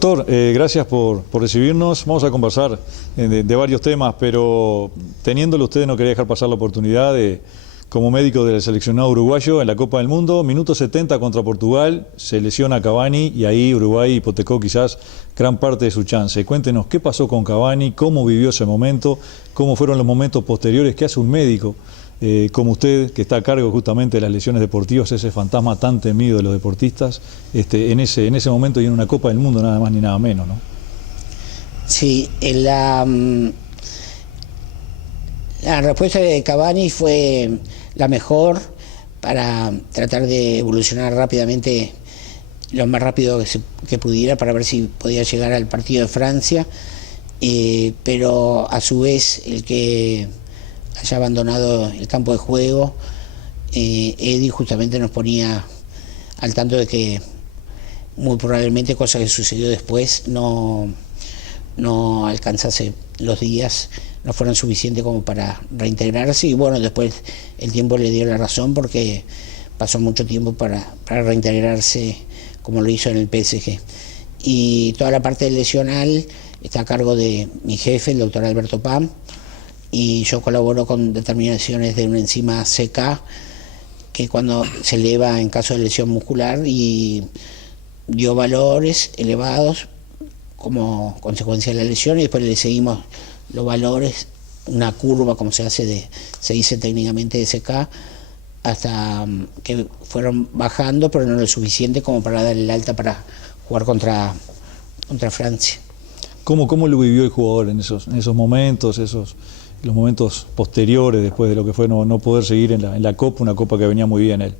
Doctor, gracias por recibirnos. Vamos a conversar de varios temas, pero teniéndolo usted no quería dejar pasar la oportunidad de, como médico del seleccionado uruguayo en la Copa del Mundo, minuto 70 contra Portugal, se lesiona Cavani y ahí Uruguay hipotecó quizás gran parte de su chance. Cuéntenos qué pasó con Cavani, cómo vivió ese momento, cómo fueron los momentos posteriores, qué hace un médico como usted, que está a cargo justamente de las lesiones deportivas, ese fantasma tan temido de los deportistas, en ese momento y en una Copa del Mundo nada más ni nada menos, ¿no? Sí, la respuesta de Cavani fue la mejor para tratar de evolucionar rápidamente, lo más rápido que pudiera, para ver si podía llegar al partido de Francia, pero a su vez el que haya abandonado el campo de juego, Eddie justamente nos ponía al tanto de que muy probablemente, cosa que sucedió después, no alcanzase los días, no fueron suficientes como para reintegrarse, y bueno, después el tiempo le dio la razón porque pasó mucho tiempo para reintegrarse como lo hizo en el PSG. Y toda la parte lesional está a cargo de mi jefe, el doctor Alberto Pam, y yo colaboro con determinaciones de una enzima CK que cuando se eleva en caso de lesión muscular, y dio valores elevados como consecuencia de la lesión, y después le seguimos los valores, una curva como se dice técnicamente de CK, hasta que fueron bajando, pero no lo suficiente como para darle el alta para jugar contra Francia. ¿Cómo lo vivió el jugador en esos momentos, los momentos posteriores, después de lo que fue no poder seguir en la Copa, una Copa que venía muy bien él?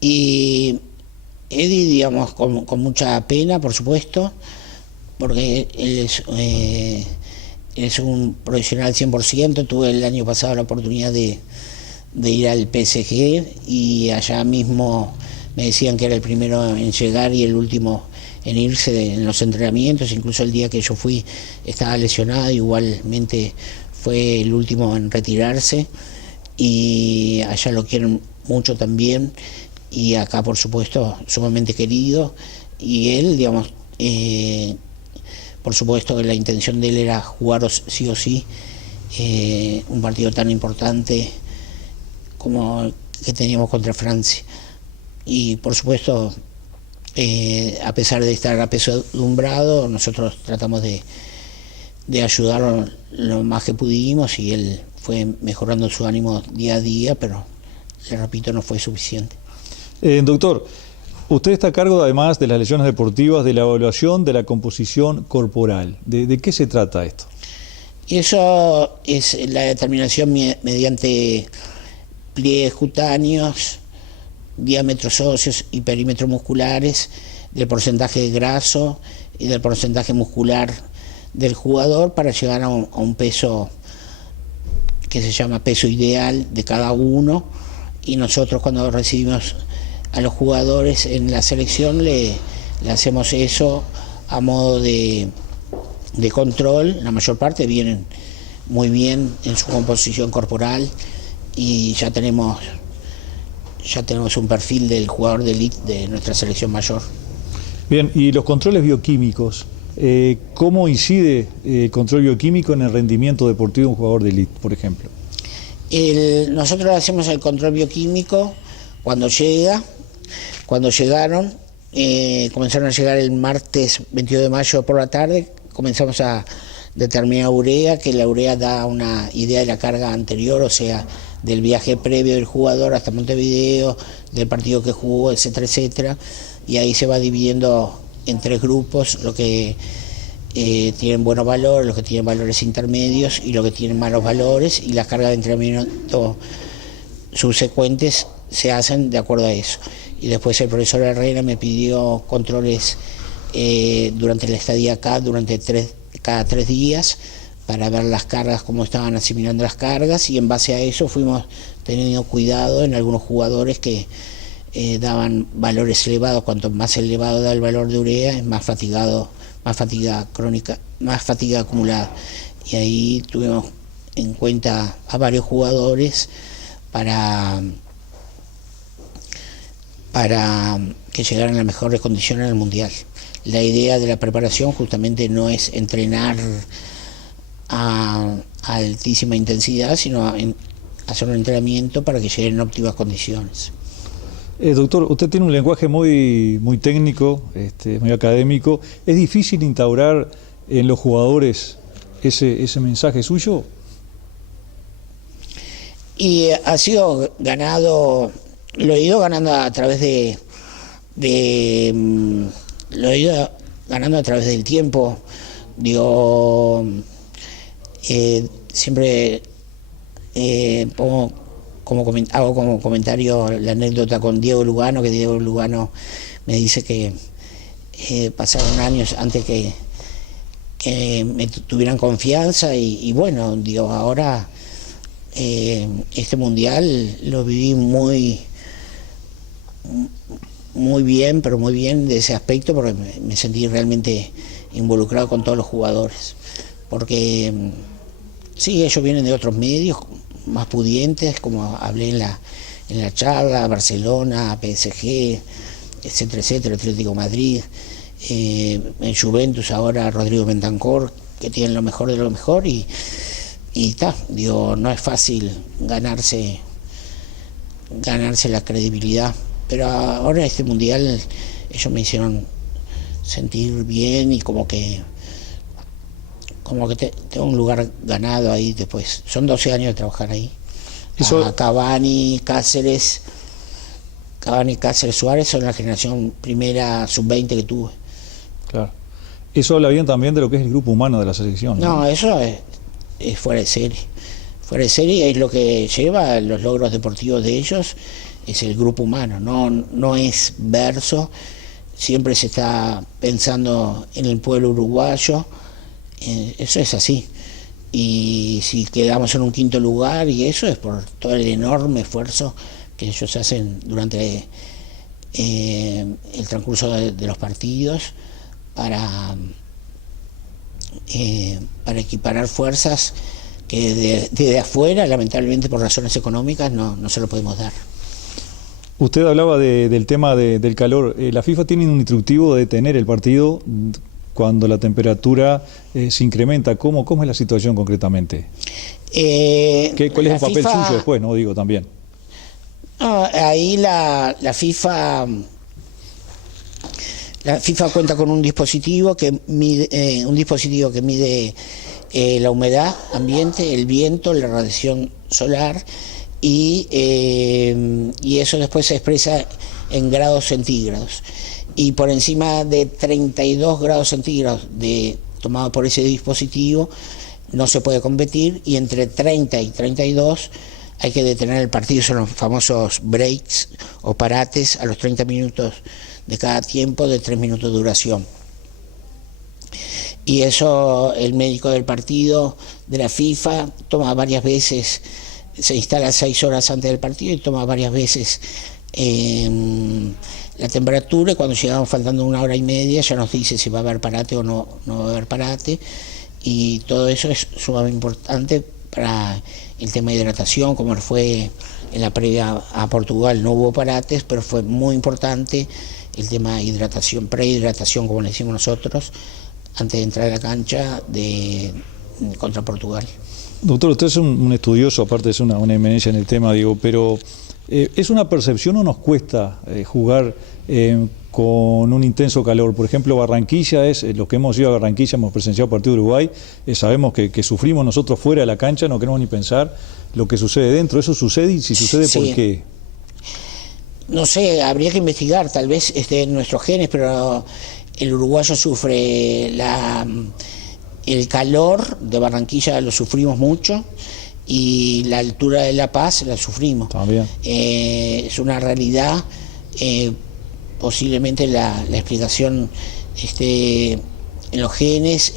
Y Eddie, digamos, con mucha pena, por supuesto, porque él es un profesional 100%. Tuve el año pasado la oportunidad de ir al PSG, y allá mismo me decían que era el primero en llegar y el último en irse en los entrenamientos. Incluso el día que yo fui estaba lesionado, igualmente fue el último en retirarse, y allá lo quieren mucho también, y acá por supuesto sumamente querido. Y él, digamos, por supuesto que la intención de él era jugar sí o sí un partido tan importante como que teníamos contra Francia. Y por supuesto, a pesar de estar apesadumbrado, nosotros tratamos de ayudarlo lo más que pudimos, y él fue mejorando su ánimo día a día, pero le repito, no fue suficiente. Doctor, usted está a cargo además de las lesiones deportivas, de la evaluación de la composición corporal. ¿De qué se trata esto? Y eso es la determinación mediante pliegues cutáneos, diámetros óseos y perímetros musculares, del porcentaje de graso y del porcentaje muscular del jugador, para llegar a un peso que se llama peso ideal de cada uno. Y nosotros, cuando recibimos a los jugadores en la selección, le hacemos eso a modo de control. La mayor parte vienen muy bien en su composición corporal, y ya tenemos un perfil del jugador de élite de nuestra selección mayor. Bien, y los controles bioquímicos, ¿cómo incide el control bioquímico en el rendimiento deportivo de un jugador de élite, por ejemplo? Nosotros hacemos el control bioquímico cuando llegaron, comenzaron a llegar el martes 22 de mayo por la tarde. Comenzamos a determinar urea, que la urea da una idea de la carga anterior, o sea, del viaje previo del jugador hasta Montevideo, del partido que jugó, etcétera, etcétera. Y ahí se va dividiendo en 3 grupos: lo que tienen buenos valores, los que tienen valores intermedios y los que tienen malos valores, y las cargas de entrenamiento subsecuentes se hacen de acuerdo a eso. Y después el profesor Herrera me pidió controles durante la estadía acá, cada 3 días, para ver las cargas, cómo estaban asimilando las cargas, y en base a eso fuimos teniendo cuidado en algunos jugadores que daban valores elevados. Cuanto más elevado da el valor de urea, es más fatiga crónica, más fatiga acumulada. Y ahí tuvimos en cuenta a varios jugadores para que llegaran a las mejores condiciones en el Mundial. la idea de la preparación justamente no es entrenar a altísima intensidad, sino hacer un entrenamiento para que lleguen en óptimas condiciones. Doctor, usted tiene un lenguaje muy técnico, muy académico. ¿Es difícil instaurar en los jugadores ese mensaje suyo? Y ha sido ganado, lo he ido ganando a través lo he ido ganando a través del tiempo. Digo, siempre hago como comentario la anécdota con Diego Lugano, que Diego Lugano me dice que pasaron años antes que me tuvieran confianza y bueno, digo, ahora este mundial lo viví muy bien, pero muy bien de ese aspecto, porque me sentí realmente involucrado con todos los jugadores, porque sí, ellos vienen de otros medios más pudientes, como hablé en la charla, Barcelona, PSG, etcétera, etcétera, Atlético de Madrid, en Juventus ahora Rodrigo Bentancur, que tienen lo mejor de lo mejor, y digo, no es fácil ganarse la credibilidad, pero ahora este mundial ellos me hicieron sentir bien y como que tengo un lugar ganado ahí después. Son 12 años de trabajar ahí. Cavani, Cáceres, Suárez son la generación primera sub-20 que tuve. Claro. Eso habla bien también de lo que es el grupo humano de la selección, ¿no? No, eso es fuera de serie. Fuera de serie es lo que lleva los logros deportivos de ellos, es el grupo humano, no es verso. Siempre se está pensando en el pueblo uruguayo, eso es así. Y si quedamos en un quinto lugar, y eso es por todo el enorme esfuerzo que ellos hacen durante el transcurso de los partidos para equiparar fuerzas que desde afuera, lamentablemente por razones económicas, no se lo podemos dar. Usted hablaba del tema del calor. La FIFA tiene un instructivo de detener el partido cuando la temperatura se incrementa. ¿Cómo es la situación concretamente? ¿Cuál es el papel suyo después, no digo también? No, ahí la FIFA cuenta con un dispositivo que mide la humedad ambiente, el viento, la radiación solar, y eso después se expresa en grados centígrados. Y por encima de 32 grados centígrados tomado por ese dispositivo no se puede competir, y entre 30 y 32 hay que detener el partido. Son los famosos breaks o parates a los 30 minutos de cada tiempo, de 3 minutos de duración. Y eso el médico del partido de la FIFA toma varias veces, se instala 6 horas antes del partido y toma varias veces la temperatura, y cuando llegamos faltando 1 hora y media ya nos dice si va a haber parate o no va a haber parate, y todo eso es sumamente importante para el tema de hidratación, como fue en la previa a Portugal. No hubo parates, pero fue muy importante el tema de hidratación, prehidratación, como le decimos nosotros, antes de entrar a la cancha contra Portugal. Doctor, usted es un estudioso, aparte es una eminencia en el tema, digo, pero ¿es una percepción o nos cuesta jugar con un intenso calor? Por ejemplo, Barranquilla los que hemos ido a Barranquilla, hemos presenciado partido de Uruguay, sabemos que sufrimos nosotros fuera de la cancha, no queremos ni pensar lo que sucede dentro. ¿Eso sucede? Y si sucede, sí. ¿Por qué? No sé, habría que investigar, tal vez esté en nuestros genes, pero el uruguayo sufre el calor de Barranquilla, lo sufrimos mucho, y la altura de La Paz la sufrimos. También. Es una realidad, posiblemente la explicación en los genes.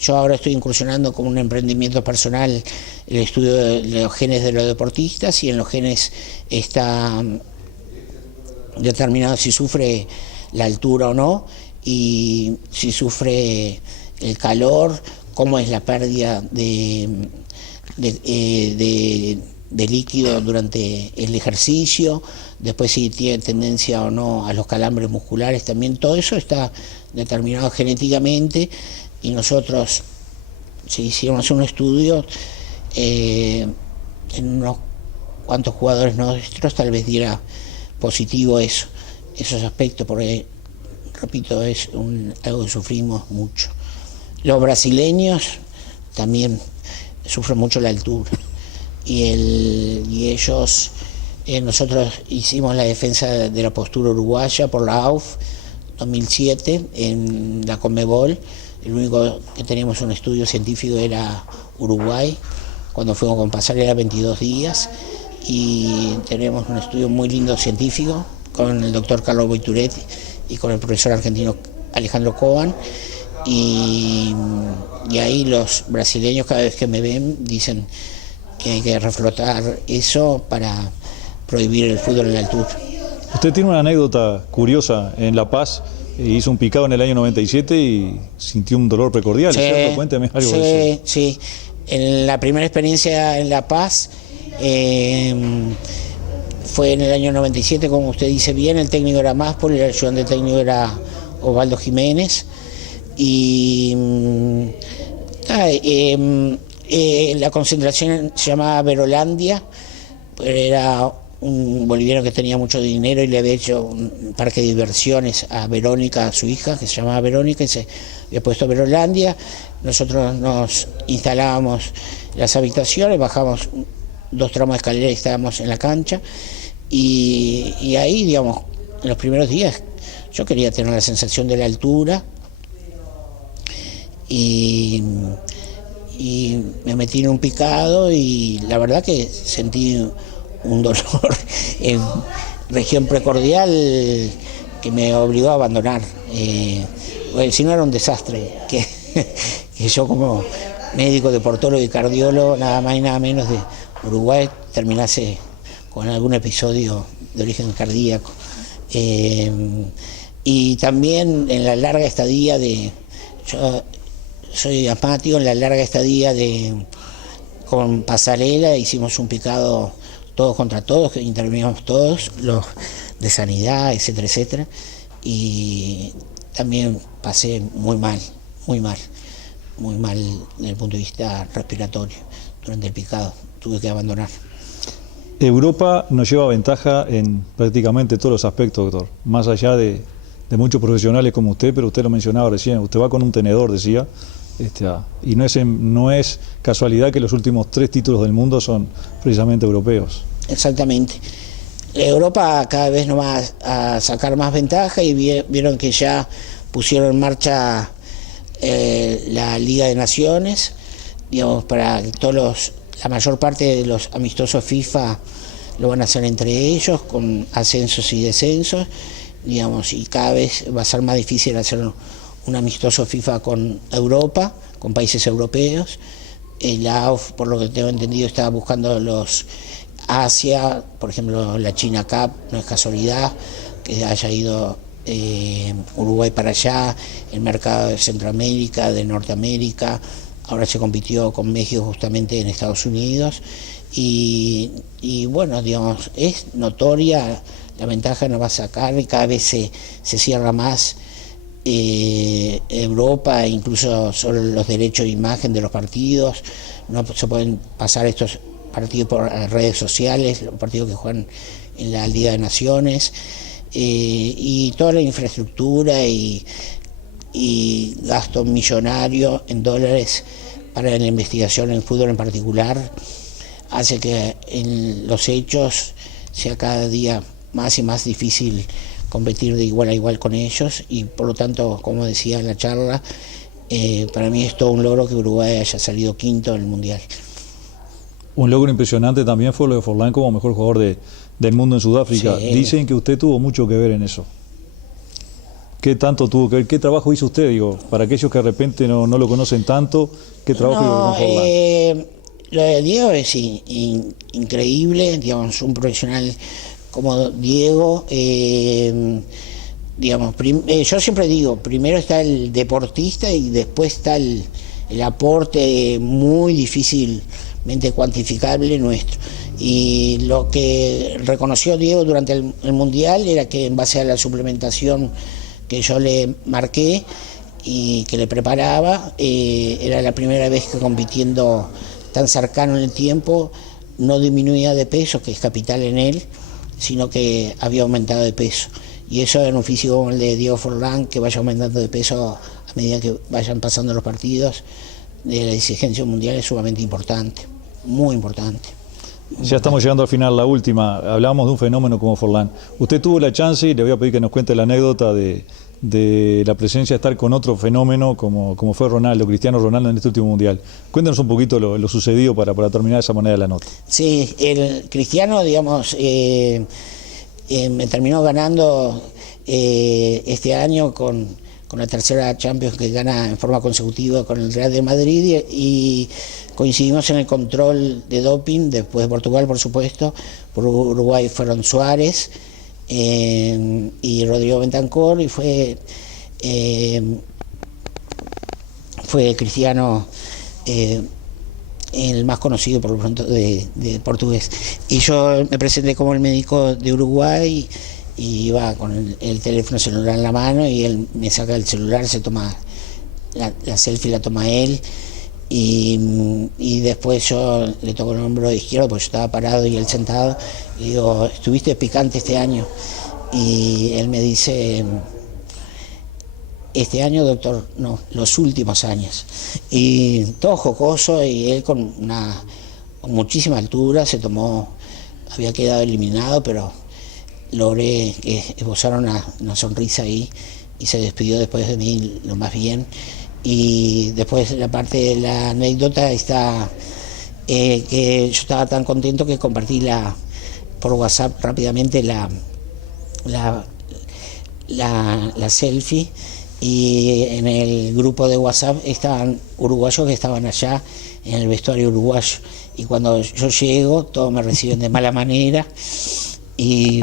Yo ahora estoy incursionando como un emprendimiento personal el estudio de los genes de los deportistas, y en los genes está determinado si sufre la altura o no, y si sufre el calor, cómo es la pérdida de de líquido durante el ejercicio, después si tiene tendencia o no a los calambres musculares también, todo eso está determinado genéticamente y nosotros, si hiciéramos un estudio, en unos cuantos jugadores nuestros tal vez diera positivo esos aspectos, porque, repito, es algo que sufrimos mucho. Los brasileños también sufren mucho la altura y ellos, nosotros hicimos la defensa de la postura uruguaya por la AUF 2007 en la Conmebol. El único que teníamos un estudio científico era Uruguay, cuando fuimos con Pasarela 22 días, y tenemos un estudio muy lindo científico con el doctor Carlos Boituretti y con el profesor argentino Alejandro Coban, y ahí los brasileños cada vez que me ven dicen que hay que reflotar eso para prohibir el fútbol en la altura. Usted tiene una anécdota curiosa en La Paz, hizo un picado en el año 97 y sintió un dolor precordial, ¿cierto? Cuénteme algo de eso. Sí, en la primera experiencia en La Paz fue en el año 97, como usted dice bien, el técnico era Máspol, el ayudante técnico era Osvaldo Jiménez, y la concentración se llamaba Verolandia, era un boliviano que tenía mucho dinero y le había hecho un parque de diversiones a Verónica, a su hija, que se llamaba Verónica, y se había puesto Verolandia. Nosotros nos instalábamos en las habitaciones, bajamos 2 tramos de escalera y estábamos en la cancha, y ahí, digamos, en los primeros días yo quería tener la sensación de la altura, y me metí en un picado y la verdad que sentí un dolor en región precordial que me obligó a abandonar. Si no era un desastre que yo, como médico, deportólogo y cardiólogo, nada más y nada menos de Uruguay, terminase con algún episodio de origen cardíaco. Y también en la larga estadía yo soy asmático, en la larga estadía con Pasarela hicimos un picado todos contra todos, que intervinimos todos, los de sanidad, etcétera, etcétera, y también pasé muy mal desde el punto de vista respiratorio durante el picado, tuve que abandonar. Europa nos lleva ventaja en prácticamente todos los aspectos, doctor, más allá de muchos profesionales como usted, pero usted lo mencionaba recién, usted va con un tenedor, decía, y no es casualidad que los últimos 3 títulos del mundo son precisamente europeos. Exactamente. Europa cada vez nos va a sacar más ventaja, y vieron que ya pusieron en marcha la Liga de Naciones, digamos, para que la mayor parte de los amistosos FIFA lo van a hacer entre ellos, con ascensos y descensos, digamos, y cada vez va a ser más difícil hacer un amistoso FIFA con Europa, con países europeos. La AUF, por lo que tengo entendido, estaba buscando los Asia, por ejemplo la China Cup, no es casualidad que haya ido Uruguay para allá, el mercado de Centroamérica, de Norteamérica, ahora se compitió con México justamente en Estados Unidos, y bueno, digamos, es notoria la ventaja que nos va a sacar, y cada vez se cierra más Europa, incluso sobre los derechos de imagen de los partidos. No se pueden pasar estos partidos por redes sociales, los partidos que juegan en la Liga de Naciones, y toda la infraestructura y gasto millonario en dólares para la investigación en fútbol en particular hace que en los hechos sea cada día más y más difícil competir de igual a igual con ellos, y por lo tanto, como decía en la charla, para mí es todo un logro que Uruguay haya salido quinto en el Mundial. Un logro impresionante también fue lo de Forlán como mejor jugador del mundo en Sudáfrica. Sí. Dicen que usted tuvo mucho que ver en eso. ¿Qué tanto tuvo que ver? ¿Qué trabajo hizo usted? Digo, para aquellos que de repente no lo conocen tanto, ¿qué trabajo hizo con Forlán? Lo de Diego es increíble, digamos, un profesional como Diego, digamos, yo siempre digo, primero está el deportista y después está el aporte muy difícilmente cuantificable nuestro. Y lo que reconoció Diego durante el Mundial era que en base a la suplementación que yo le marqué y que le preparaba, era la primera vez que compitiendo tan cercano en el tiempo no disminuía de peso, que es capital en él, sino que había aumentado de peso. Y eso en un físico como el de Diego Forlán, que vaya aumentando de peso a medida que vayan pasando los partidos, de la exigencia mundial es sumamente importante, muy importante. Ya estamos llegando al final, la última. Hablábamos de un fenómeno como Forlán. Usted tuvo la chance, y le voy a pedir que nos cuente la anécdota de la presencia de estar con otro fenómeno como fue Ronaldo, Cristiano Ronaldo, en este último Mundial. Cuéntanos un poquito lo sucedido para terminar de esa manera la nota. Sí, el Cristiano, digamos, me terminó ganando este año con la tercera Champions que gana en forma consecutiva con el Real de Madrid, y coincidimos en el control de doping, después de Portugal, por supuesto. Por Uruguay fueron Suárez y Rodrigo Bentancur, y fue Cristiano el más conocido por lo pronto de portugués. Y yo me presenté como el médico de Uruguay y iba con el teléfono celular en la mano, y él me saca el celular, se toma la selfie, la toma él, y después yo le toco el hombro izquierdo porque yo estaba parado y él sentado, y digo, ¿estuviste picante este año? Y él me dice, este año, doctor, no, los últimos años. Y todo jocoso, y él con muchísima altura se tomó, había quedado eliminado, pero logré esbozar una sonrisa ahí, y se despidió después de mí lo más bien. Y después la parte de la anécdota está que yo estaba tan contento que compartí por WhatsApp rápidamente la selfie, y en el grupo de WhatsApp estaban uruguayos que estaban allá en el vestuario uruguayo, y cuando yo llego todos me reciben de mala manera y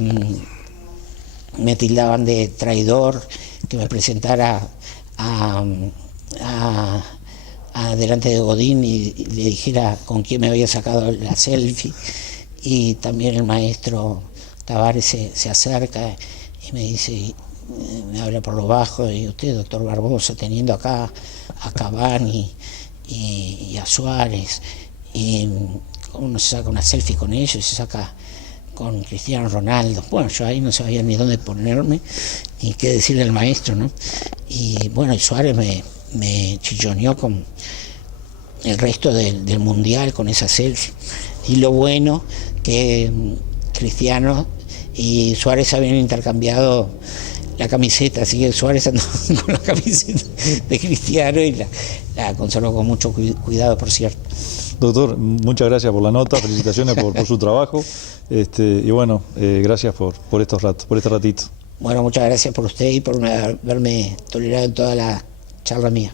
me tildaban de traidor, que me presentara delante de Godín y le dijera con quién me había sacado la selfie. Y también el maestro Tavares se acerca y me dice, me habla por lo bajo, y usted, doctor Barbosa, teniendo acá a Cavani y a Suárez, y uno se saca una selfie con ellos y se saca con Cristiano Ronaldo. Bueno, yo ahí no sabía ni dónde ponerme ni qué decirle al maestro, ¿no? Y bueno, y Suárez me chilloneó con el resto del Mundial con esa selfie. Y lo bueno que Cristiano y Suárez habían intercambiado la camiseta, así que Suárez andó con la camiseta de Cristiano y la conservó con mucho cuidado, por cierto. Doctor, muchas gracias por la nota, felicitaciones por su trabajo, y bueno, gracias por estos ratos, por este ratito. Bueno, muchas gracias por usted y por haberme tolerado en toda la charla mía.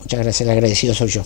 Muchas gracias, el agradecido soy yo.